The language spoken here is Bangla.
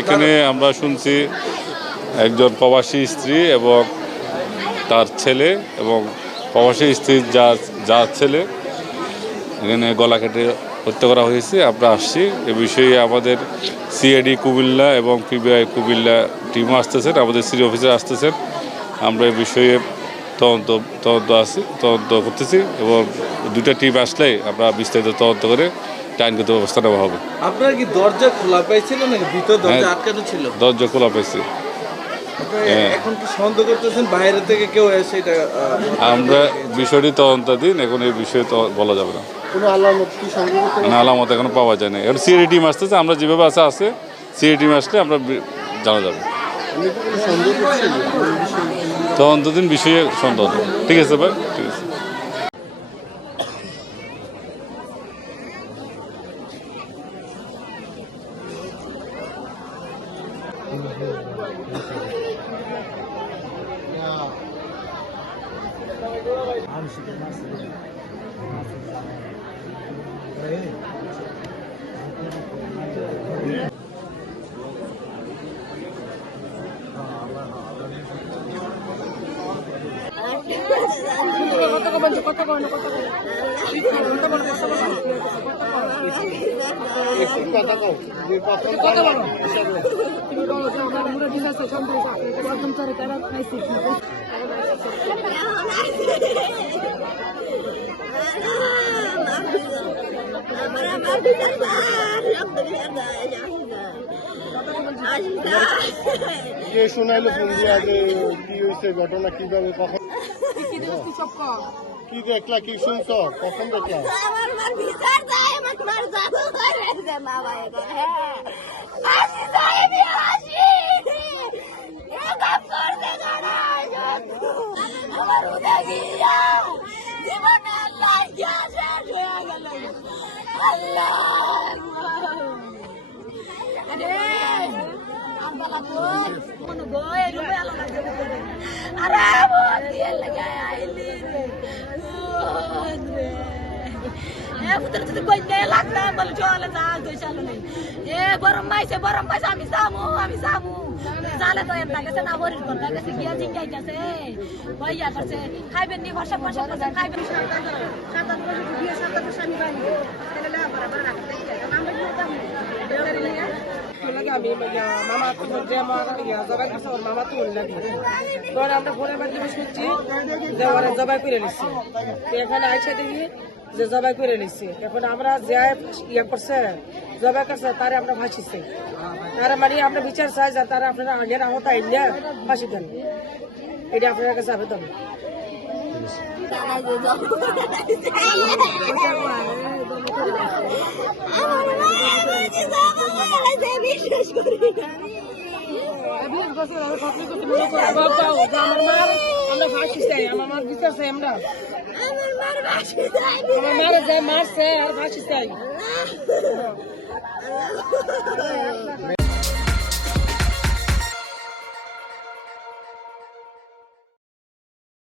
এখানে আমরা শুনছি একজন প্রবাসী স্ত্রী এবং তার ছেলে এবং প্রবাসী স্ত্রীর যার ছেলে এখানে গলা কেটে হত্যা করা হয়েছে। আমরা আসছি এ বিষয়ে আমাদের সিআইডি কুমিল্লা এবং পিবিআই কুমিল্লা টিমও আসতেছেন, আমাদের সিটি অফিসার আসতেছেন। আমরা এই বিষয়ে তদন্ত করতেছি এবং দুটা টিম আসলে আমরা বিস্তারিত তদন্ত করে আইনগত ব্যবস্থা নেওয়া হবে। আপনার কি দরজা খোলা পাইছিল নাকি ভিতর দরজা আটকানো ছিল? দরজা খোলা পাইছি। এখন কি সন্দেহ করতেছেন বাইরে থেকে কেউ এসে এটা? আমরা বিষয়টি তদন্তাধীন, এখন এই বিষয়ে তো বলা যাবে না। কোনো আলামত কি সন্দেহ করতে? না, আলামত এখনো পাওয়া যায় না। এখন সিআইডি টিম আসতেছে, আমরা যেভাবে আছে সিআইডি টিম আসলে আমরা জানা যাবে। তদন্তাধীন বিষয়ে সন্দেহ। ঠিক আছে ভাই, ঠিক আছে। শোনাইলো ফোন দিয়া যে কি হয়েছে ঘটনা, কিভাবে কখন কি দেখলা, কি শুনছ, কখন দেখলা? বরম পাইছে আমি যাবো জালে তো এমন গেছে না বরির কথা গেছে গিয়া জিঙ্গাইতেছে ভাইয়া করছে খাইবেন নি বসা করছে খাইবেন আমি মামা যে আমার জবাই করছে ওর মামা তো লাগে তখন আমরা ফোনের মাধ্যমে শুনছি যে ওরা জবাই করে নিচ্ছে। এখানে আইসা দেখি যে জবাই করে নিচ্ছে। এখন আমরা যে ইয়ে করছে জবাই করছে তারে আমরা ফাঁসি চাই, তারা মানে আমরা বিচার চাই যে তারা আপনারা আগের আহত আইলে ফাঁসি দেন, এটা আপনার কাছে আবেদন। আমরা ফাঁসি চাই, আমার মার বিচার চাই, আমরা আমার মারা যায় মারছে আর ফাঁসি চাই।